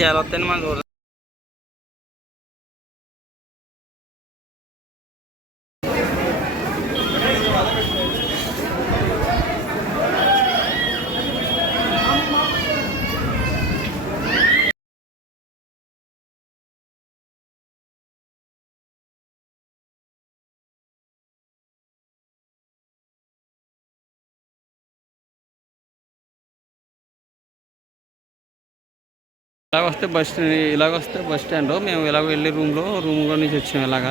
చాలా వస్తాయి మన రోజు. ఇలాగొస్తే బస్ స్టాండ్ మేము ఇలాగ వెళ్ళి రూమ్లో నుంచి వచ్చాము. ఇలాగ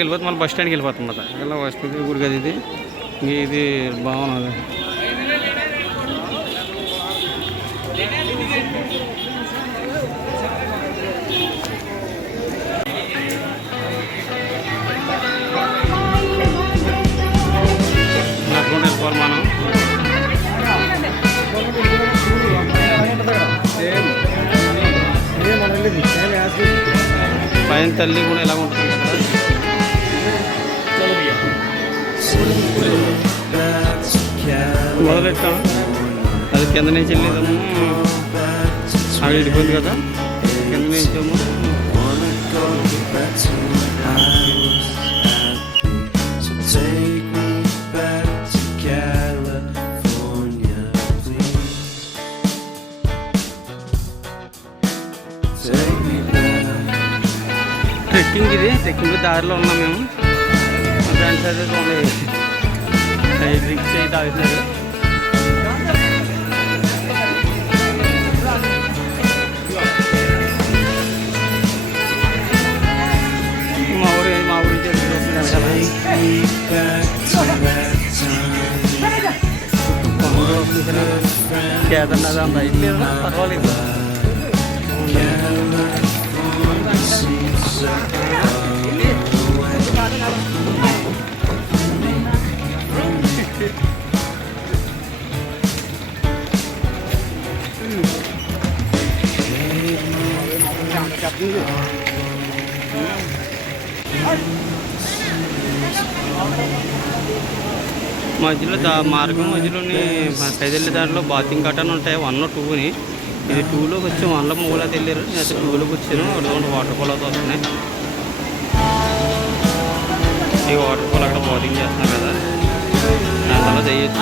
వెళ్ళిపోతే మళ్ళీ బస్ స్టాండ్కి వెళ్ళిపోతాం అన్నమాట. ఇలా వస్తుంది గుడి కదా ఇది. ఇది బాగున్నది. తల్లి కూడా ఎలా ఉంటుంది కదా. మొదలెట్టాము అది కింద నుంచి వెళ్ళేదాము, అవి ఇడిపోయింది కదా, కింద నుంచేమో ట్రెక్కింగ్. ఇది ట్రెక్కింగ్ దారిలో ఉన్నాం మేము. మా ఫ్రెండ్స్ అయితే డ్రింక్స్ అయితే తాగుతున్నారు. మా ఊరి కేదార్నాథ్ అంత అయితే పర్వాలేదు. మధ్యలో మార్గం మధ్యలోని పైదెళ్ళే దాంట్లో బాతింగ్ కట్టని ఉంటాయి 1, 2 ఇది 2లోకి వచ్చి 1లో మూలకి వెళ్ళారు. నేనైతే 2లోకి వచ్చాను. అటువంటి వాటర్ ఫాల్ అవుతూ వస్తున్నాయి. ఈ వాటర్ ఫాల్ అక్కడ బాతింగ్ చేస్తున్నాం కదా, దాంట్లో చేయొచ్చు.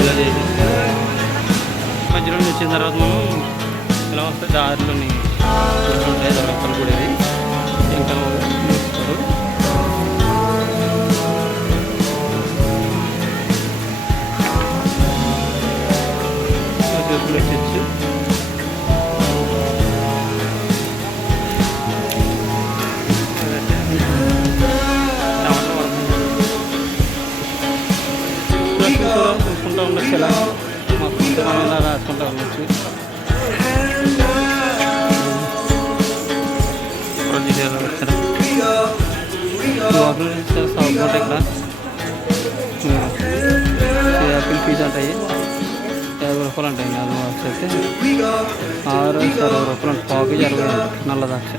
ఇలా చేసి మధ్యలో వచ్చిన తర్వాత మనం ఇలా వస్తే దారిలోని ఉంటాయి దొరకలు కూడా. ఇది ఇంకా చూస్తారు. వచ్చేసి చూసుకుంటూ ఉండొచ్చు. ఇలా మొత్తం మనం ఇలా రాసుకుంటూ ఉండొచ్చు. ఇక్కడ యాపిల్ పీజ్ అంటాయి 50 రూపాయలు అంటాయి. అది వచ్చేసి 60 రూపాయలు అంటే పావు కేజీ 60 అంటాయి నల్ల ద్రాక్ష.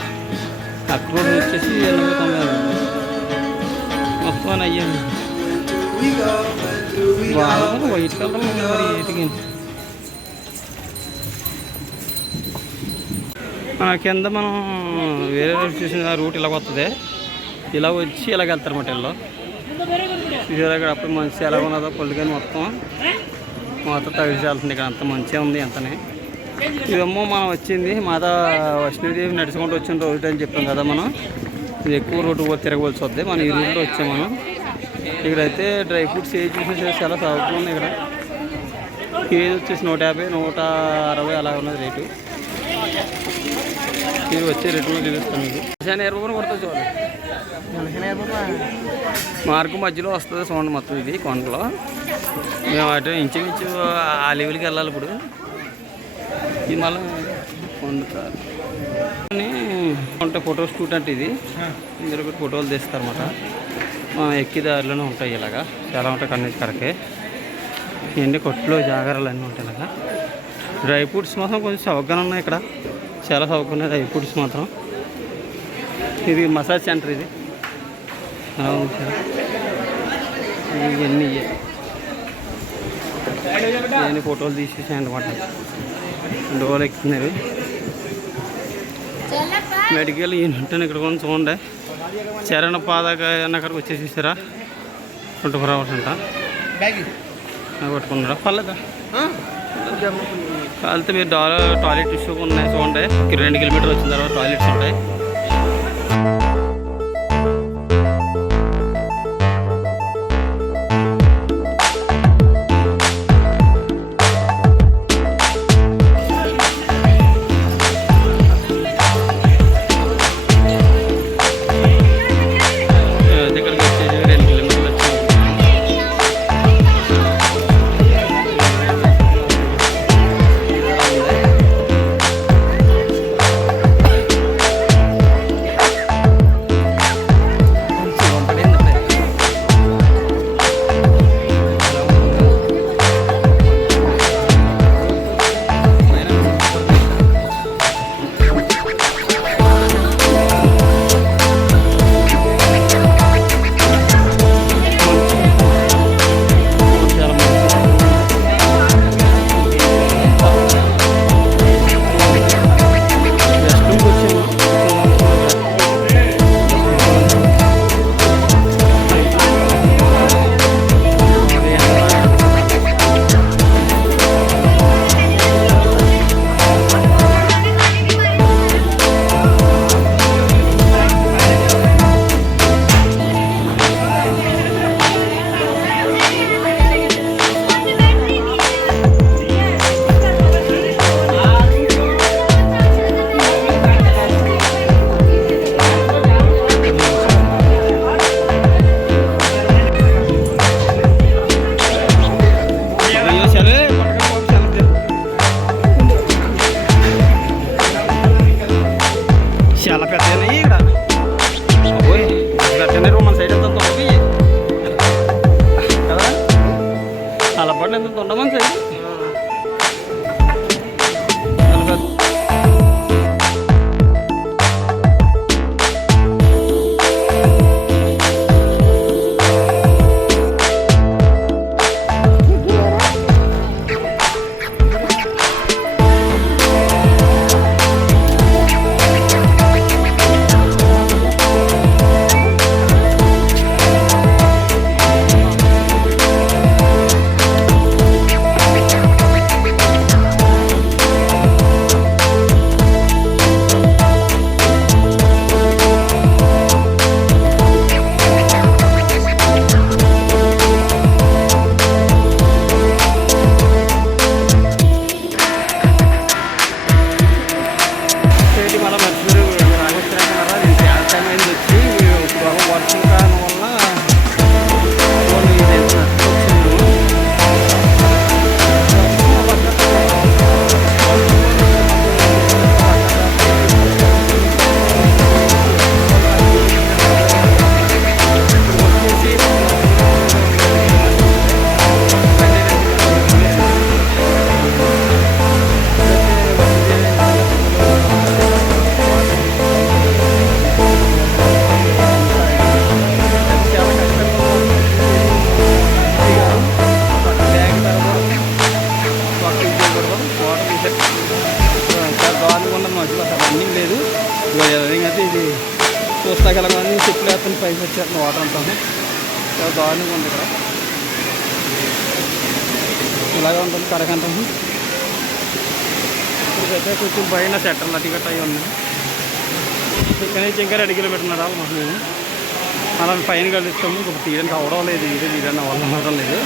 అక్కడ వచ్చేసి 80-90 మొత్తం అయ్యాను. బాగా వైట్ కలర్ మరి వీటికి కింద మనం వేరే చూసిన రూట్ ఇలా వస్తుంది. ఇలా వచ్చి ఇలాగ వెళ్తారన్నమాట. వీళ్ళు చూసారు అక్కడ అప్పుడు మంచి ఎలా ఉన్నదో పళ్ళు కానీ మొత్తం తగిలిసి వెళ్తుంది. ఇక్కడ అంత మంచిగా ఉంది ఎంతనే. ఇదేమో మనం వచ్చింది మాతా వైష్ణోదేవి నడుచుకుంటూ వచ్చిన రోడ్డు అని చెప్పాం కదా మనం. ఇది ఎక్కువ రోడ్డు తిరగవలసి వద్ది. మనం ఈ రూట్లో వచ్చాం మనం. ఇక్కడైతే డ్రై ఫ్రూట్స్ ఏజ్ చూసేసి చాలా సౌకర్యం ఉంది. ఇక్కడ కేజీ వచ్చేసి 150, 160 అలా ఉన్నది రేటు. మీరు వచ్చే రేటులో చూపిస్తాను మీకు. ఎయిర్పోర్ట్ కొడుతుంది చూడండి. మార్గం మధ్యలో వస్తుంది చూడండి. మొత్తం ఇది కొండలో మేము అటు ఇంచుమించు ఆ లెవెల్కి వెళ్ళాలి. ఇప్పుడు ఇది మళ్ళీ కొండ ఉంటాయి. ఫోటో షూట్ అంటే ఇది ఇందులో కూడా ఫోటోలు తీస్తారన్నమాట. ఎక్కి దారిలోనే ఉంటాయి. ఇలాగా చాలా ఉంటాయి. కన్నీ కరకే ఎన్ని కొట్లో జాగారాలు అన్నీ ఉంటాయి. ఇలాగా డ్రై ఫ్రూట్స్ మాత్రం కొంచెం చౌకగానే ఉన్నాయి. ఇక్కడ చాలా చౌకగా ఉన్నాయి డ్రై ఫ్రూట్స్ మాత్రం. ఇది మసాజ్ సెంటర్. ఇది ఇవన్నీ ఫోటోలు తీసేసాయి అన్నమాట. డోలు ఎక్కుతున్నారు. మెడికల్ యూనిట్ ఇక్కడ కొంచెం చూడండి. చరణ పాదక అక్కడికి వచ్చేసేసారా 24 hours అంట. పట్టుకున్నారా పర్లేదా? కాలితే మీరు టాయిలెట్ ఇష్యూ ఉన్నాయి చూడండి. 2 కిలోమీటర్లు వచ్చిన తర్వాత టాయిలెట్స్ ఉంటాయి. చూస్తాక ఎలా కానీ చెప్పులు వేస్తాను పైకి వచ్చేస్తాను వాటర్ అంటాను చాలా దారుణంగా ఉంది ఇక్కడ ఇలాగే ఉంటుంది కడకంటాము ఇప్పుడైతే కొంచెం పైన సెట్టర్లు అటు గట్ట అవి ఉన్నాయి ఇక్కడ నుంచి ఇంకా 2 కిలోమీటర్లు నడాలి మాకు మేము అలా పైన కలుస్తాము ఇప్పుడు తీయడానికి అవడం లేదు తీయడానికి వల్ల అవడం లేదు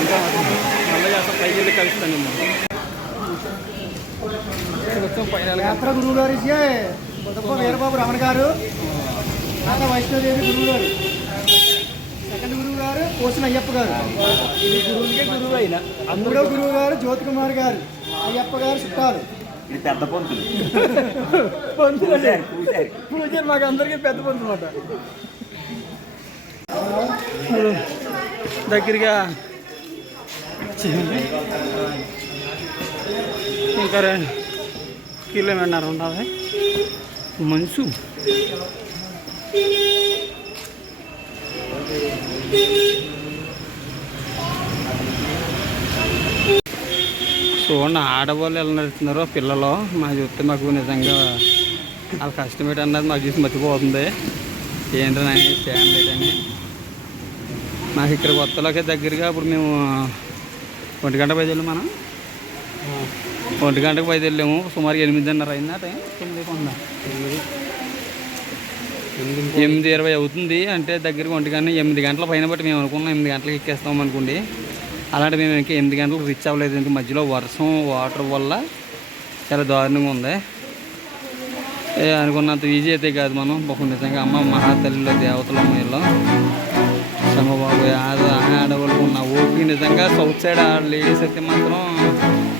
ఇంకా మళ్ళీ అసలు పైకి వెళ్ళి కలుస్తాను నేను వచ్చాం పైన యాత్ర గురువు గారు వీరబాబు రమణ గారు రాధా వైష్ణోదేవి గురువు గారు సెకండ్ గురువు గారు కోసిన అయ్యప్ప గారు గురువుకే గురువు అయిన అందులో గురువు గారు జ్యోతి కుమార్ గారు అయ్యప్ప గారు చుట్టాలు పెద్ద పొంతులు పూజారు మాకు అందరికీ పెద్ద పొంతులు అన్నమాట దగ్గరగా ఇంకా 2 కిలోమీటర్ ఉండాలి మంచు చూడండి ఆడవాళ్ళు ఎలా నడుస్తున్నారో పిల్లలు మాకు చూస్తే మాకు నిజంగా వాళ్ళ కష్టమేట అన్నది మాకు చూసి మర్చిపోతుంది ఏంటని స్టాండ్ అని మాకు ఇక్కడ కొత్తలోకి దగ్గరగా ఇప్పుడు మేము 1 గంట బయలుదేరాము మనం 1 గంటకు బయలుదేరాము సుమారు 8:30 అయిందా టైం 8:20 అవుతుంది అంటే దగ్గరగా 1 గంట 8 గంటల పైన బట్టి మేము అనుకున్నాం 8 గంటలకు ఎక్కేస్తాం అనుకోండి అలాంటి మేము ఇంకా 8 గంటలకు రీచ్ అవ్వలేదు ఇంక మధ్యలో వర్షం వాటర్ వల్ల చాలా దారుణంగా ఉంది అనుకున్నంత ఈజీ అయితే కాదు మనం ఒక నిజంగా అమ్మ మహాతల్లిలో దేవతలు అమ్మాయిలో చంద్రబాబు ఆడవాళ్ళు ఉన్న ఓపి నిజంగా సౌత్ సైడ్ లేడీస్ అయితే మాత్రం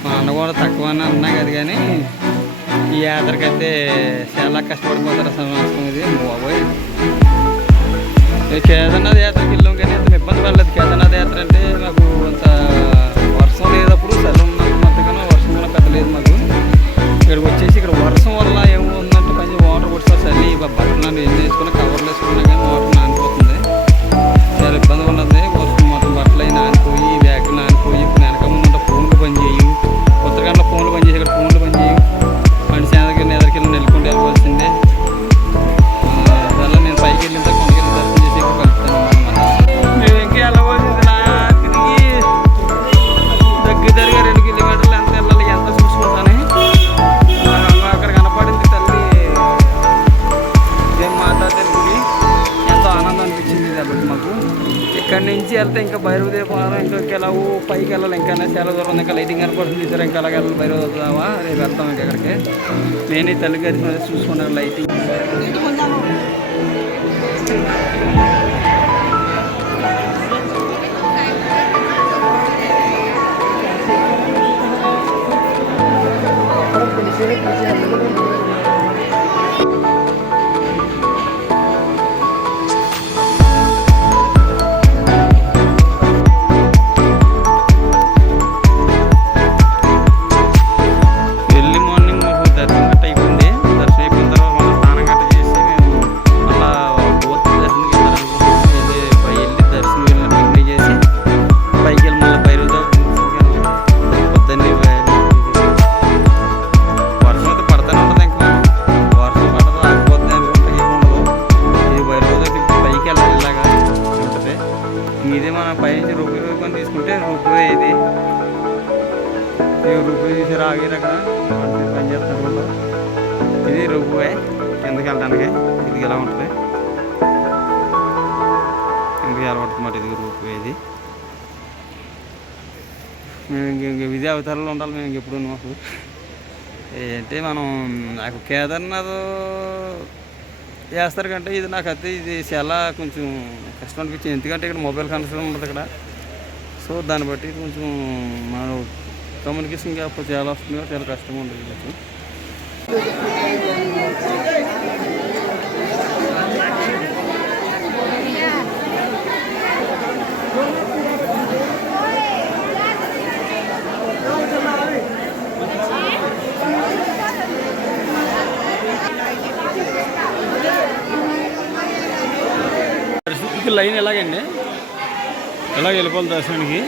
మా అన్న కూడా తక్కువ అని అన్నా కదా కానీ ఈ యాత్రకైతే చాలా కష్టపడిపోతారు అసలు నష్టం ఇది బాబోయ్ కేదార్నాథ్ యాత్రకి వెళ్ళాం కానీ అంత ఇబ్బంది పడలేదు కేదార్నాథ్ యాత్ర అంటే మాకు అంత వర్షం లేదప్పుడు చలి ఉన్నంతగానో వర్షం కూడా పెద్ద లేదు మాకు ఇక్కడికి వచ్చేసి ఇక్కడ వర్షం వల్ల ఏముందంటే కొంచెం వాటర్ కొట్టిస్తారు చలి బట్టలు ఎన్ని వేసుకున్నా కవర్లు వేసుకున్నా కానీ వాటర్ నానిపోతుంది చాలా ఇబ్బందిగా ఉన్నది వర్షం మొత్తం బట్టలు అవి నానిపోయి బ్యాగ్ నానిపోయి వెనక ముందు ఫోన్లు పనిచేయవు ఉత్తరాఖండ్లో ఫోన్లు పనిచేసి ఇక్కడ ఫోన్లు పనిచేయవు మనిషి ఎదరికెళ్ళి నెలకొండ వెళ్ళవలసిందే అలా నేను పైకి వెళ్ళిన కొండకెళ్ళి దర్శనం చేసి కలుపుతాను మేము ఇంకా వెళ్ళవలసింది తిరిగి దగ్గరగా 2 కిలోమీటర్లు ఎంత వెళ్ళాలి ఎంత చూసుకుంటాను అక్కడ కనపడింది తల్లి మాతా తెలుగుది ఎంతో ఆనందం అనిపించింది కాబట్టి మాకు ఇక్కడి నుంచి వెళ్తే ఇంకా భైరవదేవాలయం ఇంకా వెళ్ళవు పైకి వెళ్ళాలి ఇంకా చాలా దూరం ఉంది ఇంకా లైటింగ్ కనపడుతుంది సార్ ఇంకా అలాగే వెళ్ళాలి భైరవదేవా రేపు వెళ్తాం ఇంకా అక్కడికి నేను ఈ తల్లి గారి చూసుకున్నాను లైటింగ్ ఇదే మన పైనుంచి రూపాయి తీసుకుంటే రూపాయి ఇది రూపాయి తీసారు ఆగిరు అక్కడ పని చేస్తారు ఇది రూపాయి కిందకి వెళ్ళడానికి ఇది ఎలా ఉంటుంది కిందకి వెళ్ళబడుతున్నమాట ఇది రూపాయి ఇది మేము ఇంక విధి అవతారాలు ఉండాలి మేము ఇంకెప్పుడు మాకు ఏంటి మనం నాకు కేదార్నాథ్ చేస్తారు కంటే ఇది నాకు అయితే ఇది చాలా కొంచెం కష్టం అనిపించింది ఎందుకంటే ఇక్కడ మొబైల్ కనెక్షన్ ఉంటుంది ఇక్కడ సో దాన్ని బట్టి కొంచెం మన కమ్యూనికేషన్ గ్యాప్ చాలా వస్తుంది చాలా కష్టంగా ఉంటుంది కొంచెం లైన్ ఎలాగండి ఎలాగ వెళ్ళిపోవాలి దర్శనానికి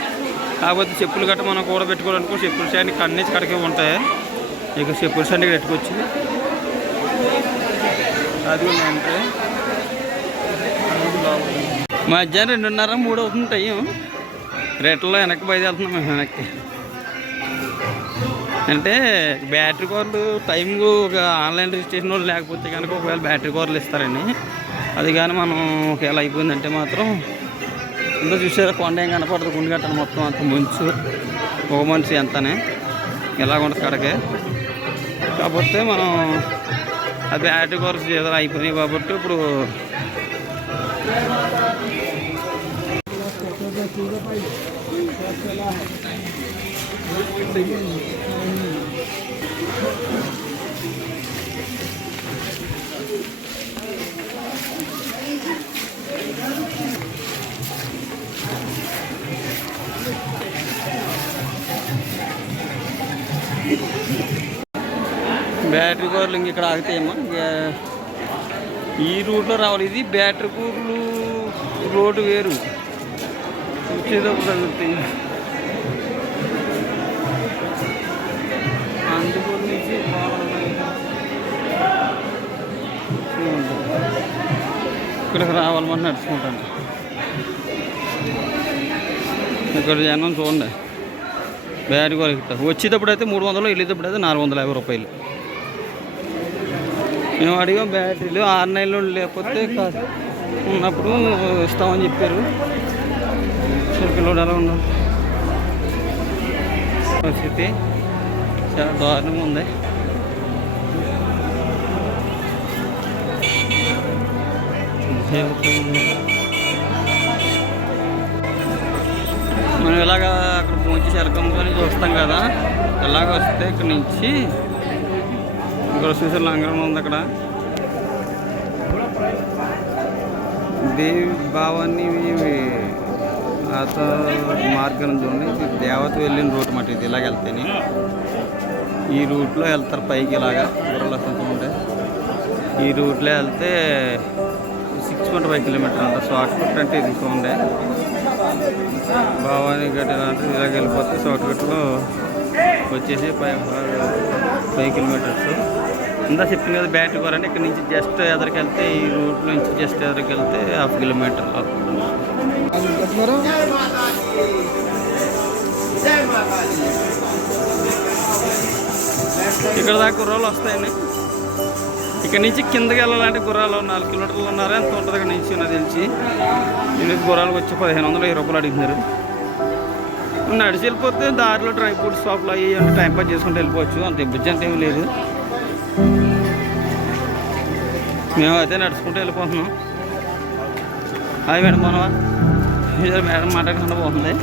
కాకపోతే చెప్పులు గట్ట మనం కూడా పెట్టుకోవాలనుకో చెప్పుల స్టాండ్ కన్నేసి కడకే ఉంటాయి ఇక చెప్పుల స్టాండ్ ఇక్కడ పెట్టుకొచ్చి అది కూడా ఎంట్రీ. మధ్యాహ్నం 2:30-3 అవుతుంది టైం. రేట్లలో వెనక్కి బయలుదేరుతున్నాం మేము వెనక్కి. అంటే బ్యాటరీ కార్లు టైంకు ఒక ఆన్లైన్ రిజిస్ట్రేషన్ వాళ్ళు లేకపోతే కనుక ఒకవేళ బ్యాటరీ కార్లు ఇస్తారండి. అది కానీ మనం ఒకవేళ అయిపోయిందంటే మాత్రం ఇంట్లో చూసారా కొండ ఏం కనపడదు. గుండు కట్టను మొత్తం అంత మంచు, ఒక మనిషి ఎంతనే ఎలాగుంటుంది కడకే. కాకపోతే మనం ఆ బ్యాటరీ కార్లు ఏదో అయిపోయినాయి కాబట్టి ఇప్పుడు బ్యాటరీ కార్లు ఇంక ఇక్కడ ఆగితాయమ్మా. ఈ రూట్లో రావాలి. ఇది బ్యాటరీ కార్లు రోడ్డు వేరు, వచ్చేటప్పుడు తగ్గుతాయి. అందుగురించి ఇక్కడికి రావాలని నడుచుకుంటాను. ఇక్కడ జనం చూడండి. బ్యాటరీ కార్ ఎక్కుతారు. వచ్చేటప్పుడు అయితే 300, వెళ్ళేటప్పుడు అయితే 450 రూపాయలు. మేము అడిగాం బ్యాటరీలు 6 నెలలు లేకపోతే ఉన్నప్పుడు ఇస్తామని చెప్పారు. సర్కిల్ ఎలా ఉన్నాం పరిస్థితి చాలా దారుణంగా ఉంది. మనం ఇలాగ అక్కడ పోంచి శరకంకొని చూస్తాం కదా, ఇలాగ వస్తే ఇక్కడ నుంచి ఇక్కడ చూసారు లంగరం ఉంది. అక్కడ దేవి భావాన్ని మార్గం చూడండి. దేవత వెళ్ళిన రూట్ మాట ఇది. ఇలాగ వెళ్తేనే ఈ రూట్లో వెళ్తారు పైకి. ఇలాగా గుర్రలు ఉంటే ఈ రూట్లో వెళ్తే 6.5 కిలోమీటర్ అంట. షార్ట్ కట్ అంటే ఇది చూడండి. భవానీ గట్ అంటే ఇలాగ వెళ్ళిపోతే షార్ట్ కట్లో వచ్చేసి 5 కిలోమీటర్స్. ఇందా చెప్పింది కదా బ్యాటరీ కార్ అంటే ఇక్కడ నుంచి జస్ట్ ఎదరికి వెళ్తే, ఈ రూట్లో నుంచి జస్ట్ ఎదరికి వెళ్తే 1/2 కిలోమీటర్లో. ఇక్కడ దాకా గుర్రాలు వస్తాయండి. ఇక్కడ నుంచి కిందకి వెళ్ళాలంటే గుర్రాలు 4 కిలోమీటర్లు ఉన్నారా ఎంత ఉంటుంది ఇక్కడ నుంచి నాకు తెలిసి. దీనికి గుర్రాలకు వచ్చి 1520 రూపాయలు అడుగుతున్నారు. నడిచి వెళ్ళిపోతే దారిలో డ్రై ఫ్రూట్స్ షాప్లు అయ్యి అంటే టైంపాస్ చేసుకుంటూ వెళ్ళిపోవచ్చు. అంత ఇబ్బంది అంత ఏమి లేదు. మేమైతే నడుచుకుంటూ వెళ్ళిపోతున్నాం. హాయ్ మేడం, మనవా మేడం మాట్లాడకుండా పోతుంది.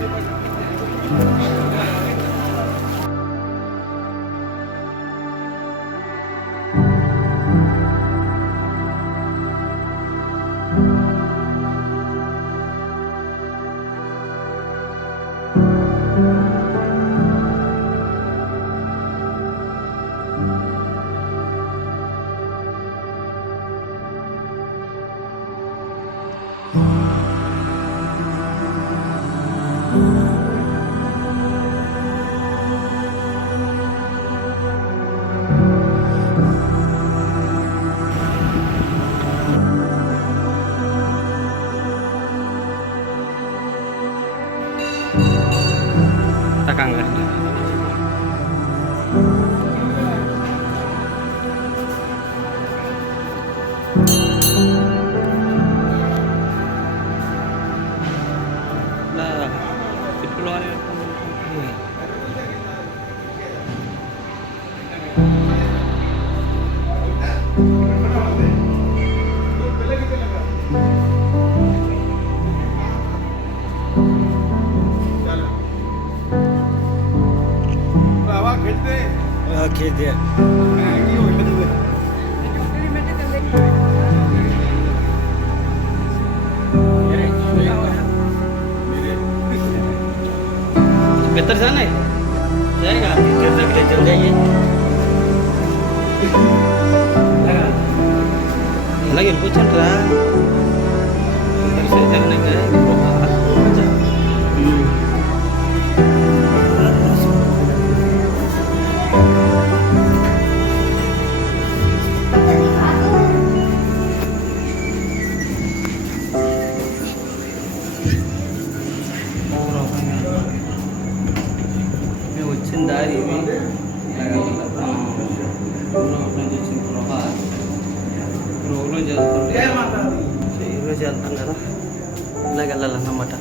खेत है बेहतर जाना है जाएगा चल जाइए lagi pucat lah saya jalan aja రోజు వెళ్తాం కదా, ఇలాగ వెళ్ళాలన్నమాట.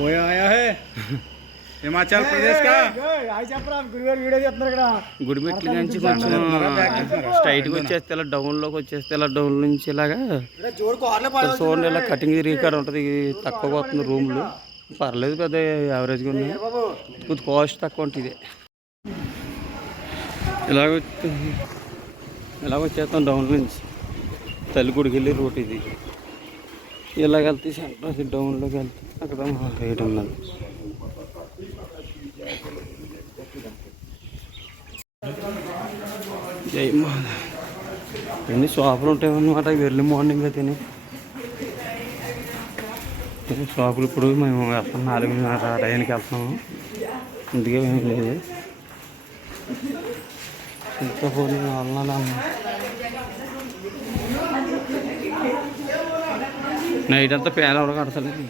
कोई आया है हिमाचल प्रदेश का ఆయన చెప్పరా గురుగారు వీడియో చేస్తున్నారు ఇక్కడ గుడి మెట్ల నుంచి కొంచెం స్ట్రైట్గా వచ్చేస్తే ఇలా డౌన్లోకి వచ్చేస్తే ఇలా డౌన్ నుంచి ఇలాగా ఇక్కడ జోడు కార్లో ఇక్కడ చూడండి ఇలా కటింగ్ తిరిగి కాడ ఉంటుంది తక్కువ వస్తుంది రూమ్లు పర్లేదు పెద్ద యావరేజ్గా ఉన్నాయి బాబు కొద్ది కాస్ట్ తక్కువ ఉంటుంది ఇలాగ వచ్చేస్తాం డౌన్ నుంచి తల్లి గుడికి వెళ్ళి రూట్ ఇది ఇలాగ వెళ్తే సెంటర్ డౌన్లోకి వెళ్తే అక్కడ రేట్ ఉన్నది జై మాధ ఎన్ని షాపులు ఉంటాయన్నమాట ఎర్లీ మార్నింగ్ తిని షాపులు ఇప్పుడు మేము వెళ్తాం 4:30 టైంకి వెళ్తున్నాము ఇందుకే ఏమీ లేదు ఇంత పోనీ వాళ్ళ నైట్ అంతా ప్యాన్ ఎవరు కడతలేదు